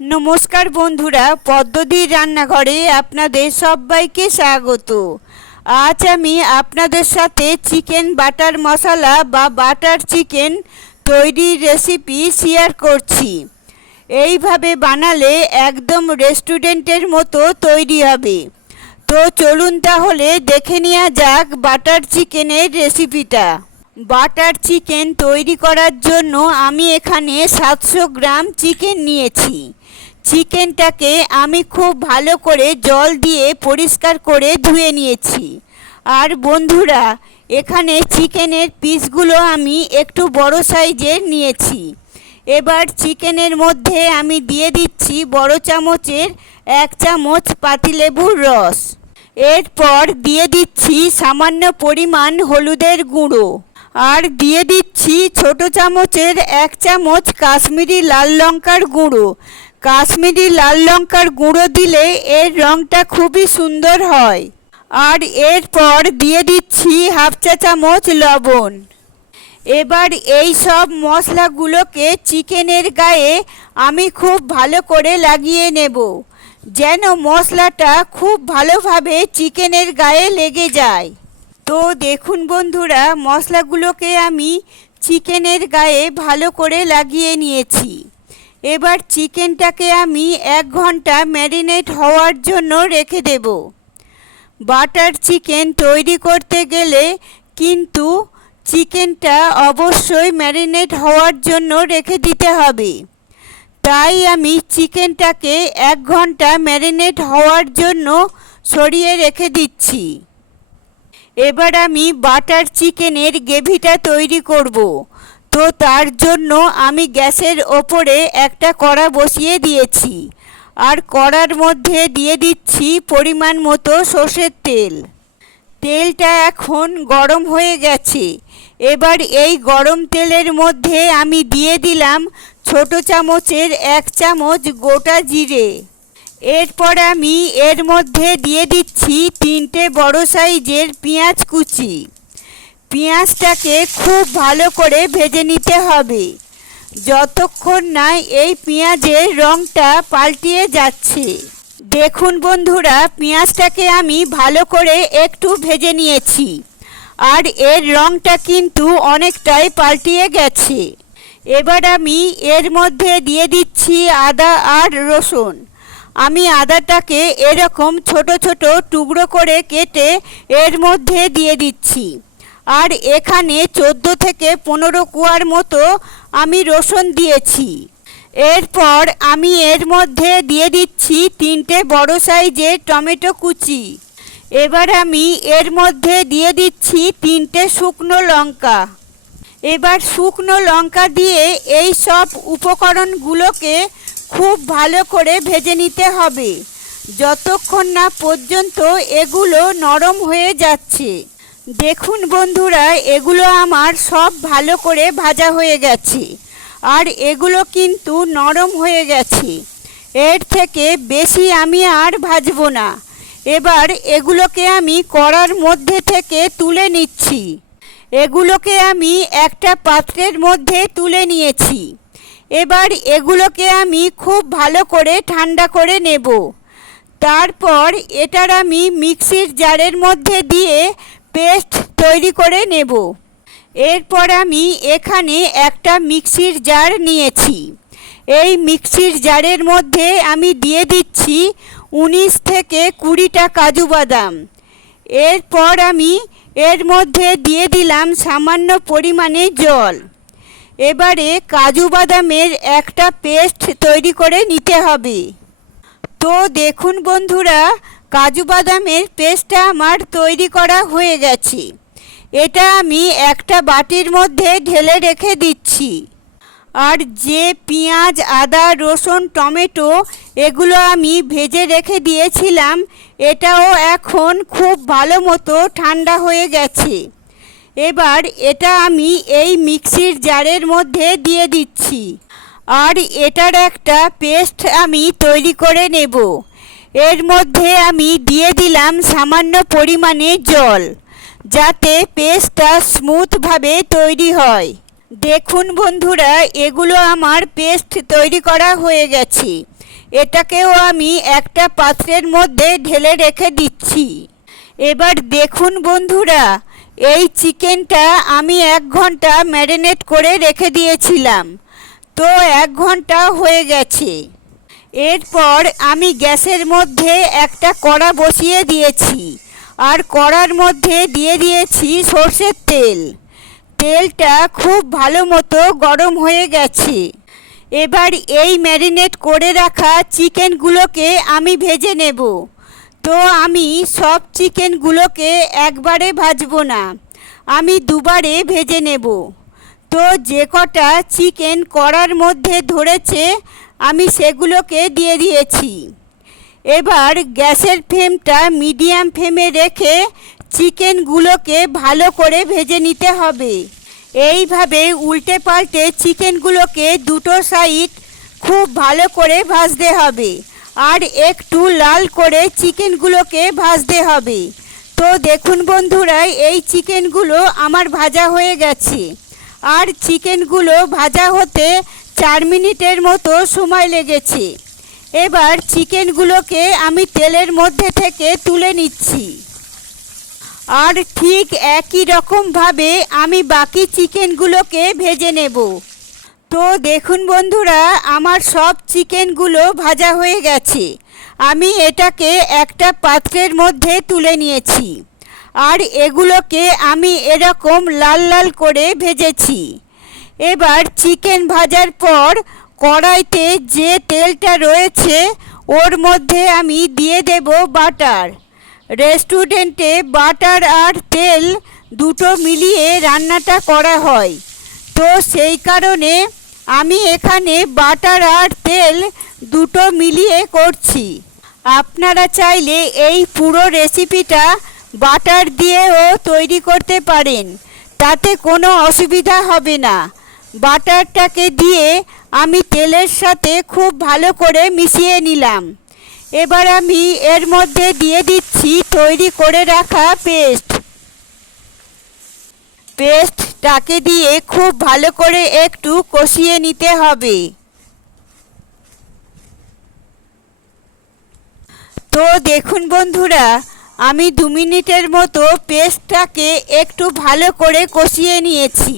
নমস্কার বন্ধুরা, পদ্মদির রান্নাঘরে আপনাদের সবাইকে স্বাগত। আজ আমি আপনাদের সাথে চিকেন বাটার মশলা বা বাটার চিকেন তৈরির রেসিপি শেয়ার করছি। এইভাবে বানালে একদম রেস্টুরেন্টের মতো তৈরি হবে। তো চলুন তাহলে দেখে নেওয়া যাক বাটার চিকেনের রেসিপিটা। বাটার চিকেন তৈরি করার জন্য আমি এখানে 700 গ্রাম চিকেন নিয়েছি। চিকেনটাকে আমি খুব ভালো করে জল দিয়ে পরিষ্কার করে ধুয়ে নিয়েছি। আর বন্ধুরা, এখানে চিকেনের পিসগুলো আমি একটু বড় সাইজের নিয়েছি। এবার চিকেনের মধ্যে আমি দিয়ে দিচ্ছি বড় চামচের 1 চামচ পাতিলেবুর রস। এরপর দিয়ে দিচ্ছি সামান্য পরিমাণ হলুদের গুঁড়ো, আর দিয়ে দিচ্ছি ছোট চামচের 1 চামচ কাশ্মীরি লাল লঙ্কার গুঁড়ো। কাশ্মীরি লাল লঙ্কার গুঁড়ো দিলে এর রঙটা খুবই সুন্দর হয়। আর এরপর দিয়ে দিচ্ছি 1/2 চা চামচ লবণ। এবার এই সব মশলাগুলোকে চিকেনের গায়ে আমি খুব ভালো করে লাগিয়ে নেব, যেন মশলাটা খুব ভালোভাবে চিকেনের গায়ে লেগে যায়। তো দেখুন বন্ধুরা, মশলাগুলোকে আমি চিকেনের গায়ে ভালো করে লাগিয়ে নিয়েছি। এবার চিকেনটাকে আমি 1 ঘন্টা ম্যারিনেট হওয়ার জন্য রেখে দেব। বাটার চিকেন তৈরি করতে গেলে কিন্তু চিকেনটা অবশ্যই ম্যারিনেট হওয়ার জন্য রেখে দিতে হবে। তাই আমি চিকেনটাকে 1 ঘন্টা ম্যারিনেট হওয়ার জন্য সরিয়ে রেখে দিচ্ছি। এবার আমি বাটার চিকেনের গ্রেভিটা তৈরি করব। তো তার জন্য আমি গ্যাসের ওপরে একটা কড়া বসিয়ে দিয়েছি, আর কড়ার মধ্যে দিয়ে দিচ্ছি পরিমাণ মতো সর্ষের তেল। তেলটা এখন গরম হয়ে গেছে। এবার এই গরম তেলের মধ্যে আমি দিয়ে দিলাম ছোট চামচের 1 চামচ গোটা জিরে। এরপর আমি এর মধ্যে দিয়ে দিচ্ছি 3টে বড় সাইজের পেঁয়াজ কুচি। পেঁয়াজটাকে খুব ভালো করে ভেজে নিতে হবে, যতক্ষণ না এই পেঁয়াজের রঙটা পাল্টিয়ে যাচ্ছে। দেখুন বন্ধুরা, পেঁয়াজটাকে আমি ভালো করে একটু ভেজে নিয়েছি, আর এর রঙটা কিন্তু অনেকটাই পাল্টিয়ে গেছে। এবার আমি এর মধ্যে দিয়ে দিচ্ছি আদা আর রসুন। আমি আদাটাকে এরকম ছোট ছোট টুকরো করে কেটে এর মধ্যে দিয়ে দিচ্ছি। আর এখানে 14 থেকে 15 কোয়ার মতো আমি রসুন দিয়েছি। এরপর আমি এর মধ্যে দিয়ে দিচ্ছি 3টে বড় সাইজের টমেটো কুচি। এবার আমি এর মধ্যে দিয়ে দিচ্ছি 3টে শুকনো লঙ্কা। এবার শুকনো লঙ্কা দিয়ে এই সব উপকরণগুলোকে খুব ভালো করে ভেজে নিতে হবে, যতক্ষণ না পর্যন্ত এগুলো নরম হয়ে যাচ্ছে। দেখুন বন্ধুরা, এগুলো আমার সব ভালো করে ভাজা হয়ে গেছে, আর এগুলো কিন্তু নরম হয়ে গেছে। এর থেকে বেশি আমি আর ভাজবো না। এবার এগুলোকে আমি কড়ার মধ্যে থেকে তুলে নিচ্ছি। এগুলোকে আমি একটা পাত্রের মধ্যে তুলে নিয়েছি। এবার এগুলোকে আমি খুব ভালো করে ঠান্ডা করে নেব। তারপর এটার আমি মিক্সির জারের মধ্যে দিয়ে পেস্ট তৈরি করে নেব। এরপর আমি এখানে একটা মিক্সির জার নিয়েছি। এই মিক্সির জারের মধ্যে আমি দিয়ে দিচ্ছি 19 থেকে 20টা কাজু বাদাম। এরপর আমি এর মধ্যে দিয়ে দিলাম সামান্য পরিমাণে জল। এবারে কাজু বাদামের একটা পেস্ট তৈরি করে নিতে হবে। তো দেখুন বন্ধুরা, কাজু বাদামের পেস্টটা আমার তৈরি করা হয়ে গেছে। এটা আমি একটা বাটির মধ্যে ঢেলে রেখে দিচ্ছি। আর যে পেঁয়াজ, আদা, রসুন, টমেটো এগুলো আমি ভেজে রেখে দিয়েছিলাম, এটাও এখন খুব ভালো মতো ঠান্ডা হয়ে গেছে। এবার এটা আমি এই মিক্সির জারের মধ্যে দিয়ে দিচ্ছি, আর এটার একটা পেস্ট আমি তৈরি করে নেব। এর মধ্যে আমি দিয়ে দিলাম সামান্য পরিমাণে জল, যাতে পেস্টটা স্মুথভাবে তৈরি হয়। দেখুন বন্ধুরা, এগুলো আমার পেস্ট তৈরি করা হয়ে গেছে। এটাকেও আমি একটা পাত্রের মধ্যে ঢেলে রেখে দিচ্ছি। এবার দেখুন বন্ধুরা, এই চিকেনটা আমি 1 ঘন্টা ম্যারিনেট করে রেখে দিয়েছিলাম। তো 1 ঘন্টা হয়ে গেছে। এরপর আমি গ্যাসের মধ্যে একটা কড়া বসিয়ে দিয়েছি, আর কড়ার মধ্যে দিয়ে দিয়েছি সরষের তেল। তেলটা খুব ভালো মতো গরম হয়ে গেছে। এবার এই ম্যারিনেট করে রাখা চিকেনগুলোকে আমি ভেজে নেব। তো আমি সব চিকেনগুলোকে একবারে ভাজবো না, আমি দুবারে ভেজে নেব। তো যে কটা চিকেন কড়ার মধ্যে ধরেছে আমি সেগুলোকে দিয়ে দিয়েছি। এবার গ্যাসের ফ্লেমটা মিডিয়াম ফ্লেমে রেখে চিকেনগুলোকে ভালো করে ভেজে নিতে হবে। এইভাবে উল্টে পাল্টে চিকেনগুলোকে দুটো সাইড খুব ভালো করে ভাজতে হবে, আর একটু লাল করে চিকেনগুলোকে ভাজতে হবে। তো দেখুন বন্ধুরা, এই চিকেনগুলো আমার ভাজা হয়ে গেছে, আর চিকেনগুলো ভাজা হতে 4 মিনিটের মতো সময় লেগেছে। এবার চিকেনগুলোকে আমি তেলের মধ্যে থেকে তুলে নিচ্ছি, আর ঠিক একই রকমভাবে আমি বাকি চিকেনগুলোকে ভেজে নেব। তো দেখুন বন্ধুরা, আমার সব চিকেনগুলো ভাজা হয়ে গেছে। আমি এটাকে একটা পাত্রের মধ্যে তুলে নিয়েছি, আর এগুলোকে আমি এরকম লাল লাল করে ভেজেছি। এবার চিকেন ভাজার পর কড়াইতে যে তেলটা রয়েছে ওর মধ্যে আমি দিয়ে দেব বাটার। রেস্টুরেন্টে বাটার আর তেল দুটো মিলিয়ে রান্নাটা করা হয়, তো সেই কারণে আমি এখানে বাটার আর তেল দুটো মিলিয়ে করছি। আপনারা চাইলে এই পুরো রেসিপিটা বাটার দিয়েও তৈরি করতে পারেন, তাতে কোনো অসুবিধা হবে না। বাটারটাকে দিয়ে আমি তেলের সাথে খুব ভালো করে মিশিয়ে নিলাম। এবার আমি এর মধ্যে দিয়ে দিচ্ছি তৈরি করে রাখা পেস্টটাকে দিয়ে খুব ভালো করে একটু কষিয়ে নিতে হবে। তো দেখুন বন্ধুরা, আমি 2 মিনিটের মতো পেস্টটাকে একটু ভালো করে কষিয়ে নিয়েছি।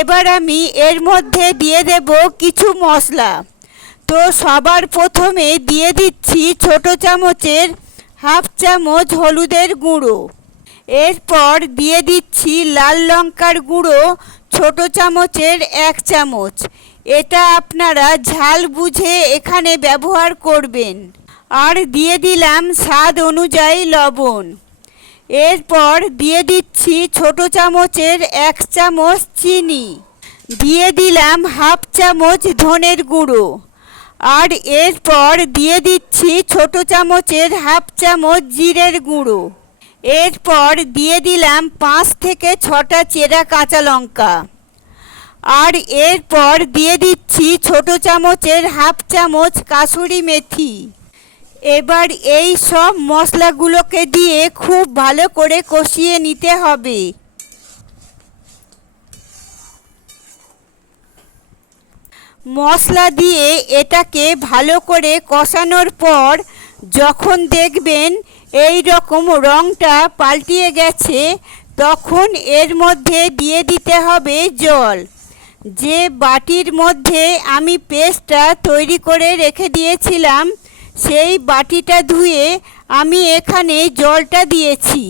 এবার আমি এর মধ্যে দিয়ে দেব কিছু মশলা। তো সবার প্রথমে দিয়ে দিচ্ছি ছোট চামচের 1/2 চামচ হলুদের গুঁড়ো। এরপর দিয়ে দিচ্ছি লাল লঙ্কার গুঁড়ো ছোট চামচের 1 চামচ। এটা আপনারা ঝাল বুঝে এখানে ব্যবহার করবেন। আর দিয়ে দিলাম স্বাদ অনুযায়ী লবণ। এরপর দিয়ে দিচ্ছি ছোট চামচের 1 চামচ চিনি। দিয়ে দিলাম 1/2 চামচ ধনের গুঁড়ো। আর এরপর দিয়ে দিচ্ছি ছোট চামচের 1/2 চামচ জিরের গুঁড়ো। এরপর দিয়ে দিলাম 5 থেকে 6টা চেরা কাঁচা লঙ্কা। আর এরপর দিয়ে দিচ্ছি ছোট চামচের 1/2 চামচ কাসুরি মেথি। এবার এই সব মশলাগুলোকে দিয়ে খুব ভালো করে কষিয়ে নিতে হবে। মশলা দিয়ে এটাকে ভালো করে কষানোর পর যখন দেখবেন এই রকম রঙটা পাল্টিয়ে গেছে, তখন এর মধ্যে দিয়ে দিতে হবে জল। যে বাটির মধ্যে আমি পেস্টটা তৈরি করে রেখে দিয়েছিলাম, সেই বাটিটা ধুয়ে আমি এখানে জলটা দিয়েছি।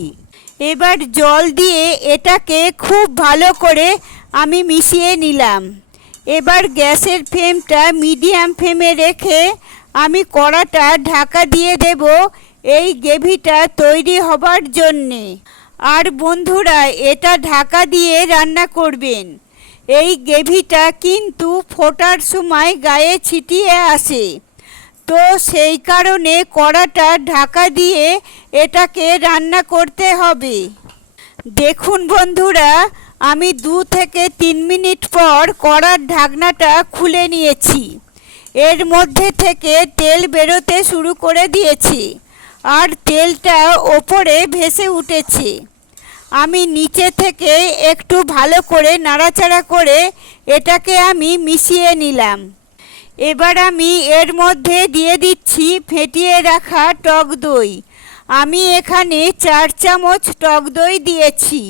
এবার জল দিয়ে এটাকে খুব ভালো করে আমি মিশিয়ে নিলাম। এবার গ্যাসের ফ্লেমটা মিডিয়াম ফ্লেমে রেখে আমি কড়াটা ঢাকা দিয়ে দেব এই গ্রেভিটা তৈরি হবার জন্যে। আর বন্ধুরা, এটা ঢাকা দিয়ে রান্না করবেন। এই গ্রেভিটা কিন্তু ফোটার সময় গায়ে ছিটিয়ে আসে, তো সেই কারণে কড়াটা ঢাকা দিয়ে এটাকে রান্না করতে হবে। দেখুন বন্ধুরা, আমি 2 থেকে 3 মিনিট পর কড়ার ঢাকনাটা খুলে নিয়েছি। এর মধ্যে থেকে তেল বেরোতে শুরু করে দিয়েছি, আর তেলটা ওপরে ভেসে উঠেছে। আমি নিচে থেকে একটু ভালো করে নাড়াচাড়া করে এটাকে আমি মিশিয়ে নিলাম। এবার আমি এর মধ্যে দিয়ে দিচ্ছি ফেটিয়ে রাখা টক দই। আমি এখানে 4 চামচ টক দই দিয়েছি।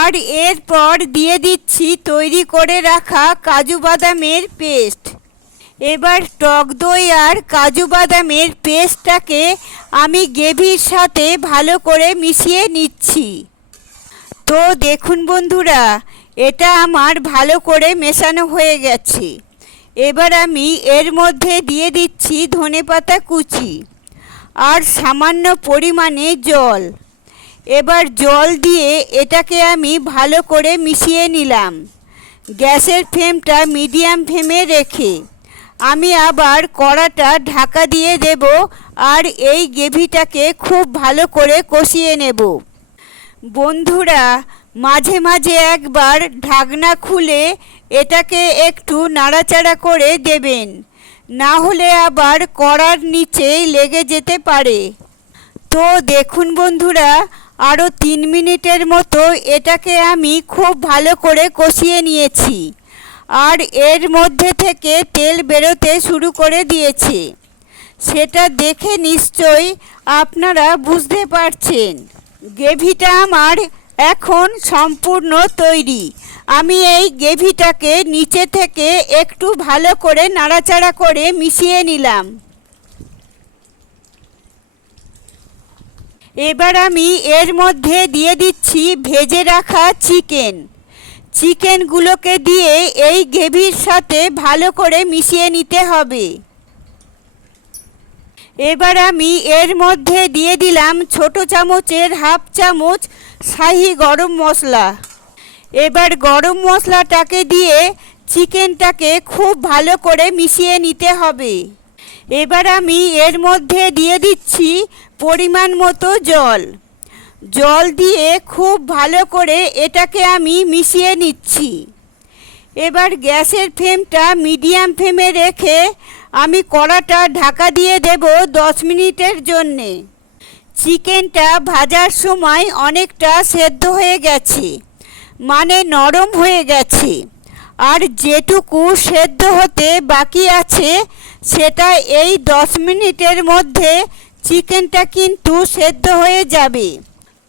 আর এরপর দিয়ে দিচ্ছি তৈরি করে রাখা কাজু বাদামের পেস্ট। এবার টক দই আর কাজু বাদামের পেস্টটাকে আমি গ্রেভির সাথে ভালো করে মিশিয়ে নিচ্ছি। তো দেখুন বন্ধুরা, এটা আমার ভালো করে মেশানো হয়ে গেছে। এবার আমি এর মধ্যে দিয়ে দিচ্ছি ধনেপাতা কুচি আর সামান্য পরিমাণে জল। এবার জল দিয়ে এটাকে আমি ভালো করে মিশিয়ে নিলাম। গ্যাসের ফ্লেমটা মিডিয়াম ফ্লেমে রেখে আমি আবার কড়াটা ঢাকা দিয়ে দেব আর এই গ্রেভিটাকে খুব ভালো করে কষিয়ে নেব। বন্ধুরা, মাঝে মাঝে একবার ঢাকনা খুলে এটাকে একটু নাড়াচাড়া করে দেবেন, না হলে আবার কড়ার নিচেই লেগে যেতে পারে। তো দেখুন বন্ধুরা, আরও 3 মিনিটের মতো এটাকে আমি খুব ভালো করে কষিয়ে নিয়েছি আর এর মধ্যে থেকে তেল বেরোতে শুরু করে দিয়েছে। সেটা দেখে নিশ্চয়ই আপনারা বুঝতে পারছেন। গ্রেভিটা আমার এখন সম্পূর্ণ তৈরি। আমি এই গ্রেভিটাকে নিচে থেকে একটু ভালো করে নাড়াচাড়া করে মিশিয়ে নিলাম। এবার আমি এর মধ্যে দিয়ে দিচ্ছি ভেজে রাখা চিকেনগুলোকে দিয়ে এই গ্রেভির সাথে ভালো করে মিশিয়ে নিতে হবে। এবার আমি এর মধ্যে দিয়ে দিলাম ছোট চামচের 1/2 চামচ শাহি গরম মশলা। এবার গরম মশলাটাকে দিয়ে চিকেনটাকে খুব ভালো করে মিশিয়ে নিতে হবে। এবার আমি এর মধ্যে দিয়ে দিচ্ছি পরিমাণ মতো জল দিয়ে খুব ভালো করে এটাকে আমি মিশিয়ে নিচ্ছি। এবার গ্যাসের ফ্লেমটা মিডিয়াম ফ্লেমে রেখে আমি কড়াটা ঢাকা দিয়ে দেব 10 মিনিটের জন্যে। চিকেনটা ভাজার সময় অনেকটা সেদ্ধ হয়ে গেছে, মানে নরম হয়ে গেছে। আর যেটুকু সেদ্ধ হতে বাকি আছে সেটা এই 10 মিনিটের মধ্যে চিকেনটা কিন্তু সেদ্ধ হয়ে যাবে।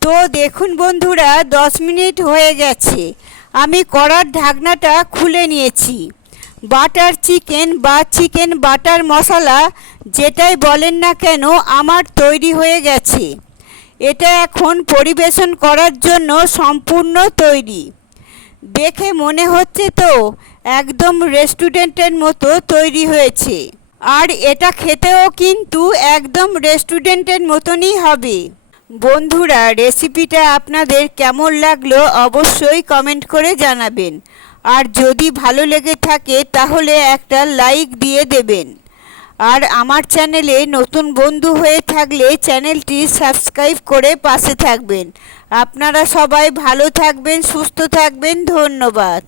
তো দেখুন বন্ধুরা, 10 মিনিট হয়ে গেছে। আমি কড়ার ঢাকনাটা খুলে নিয়েছি। বাটার চিকেন বা চিকেন বাটার মশলা যেটাই বলেন না কেন আমার তৈরি হয়ে গেছে। এটা এখন পরিবেশন করার জন্য সম্পূর্ণ তৈরি। দেখে মনে হচ্ছে তো একদম রেস্টুরেন্টের মতো তৈরি হয়েছে। আর এটা খেতেও কিন্তু একদম রেস্টুরেন্টের মতনই হবে। বন্ধুরা, রেসিপিটা আপনাদের কেমন লাগলো অবশ্যই কমেন্ট করে জানাবেন। আর যদি ভালো লেগে থাকে তাহলে একটা লাইক দিয়ে দেবেন। আর আমার চ্যানেলে নতুন বন্ধু হয়ে থাকলে চ্যানেলটি সাবস্ক্রাইব করে পাশে থাকবেন। আপনারা সবাই ভালো থাকবেন, সুস্থ থাকবেন। ধন্যবাদ।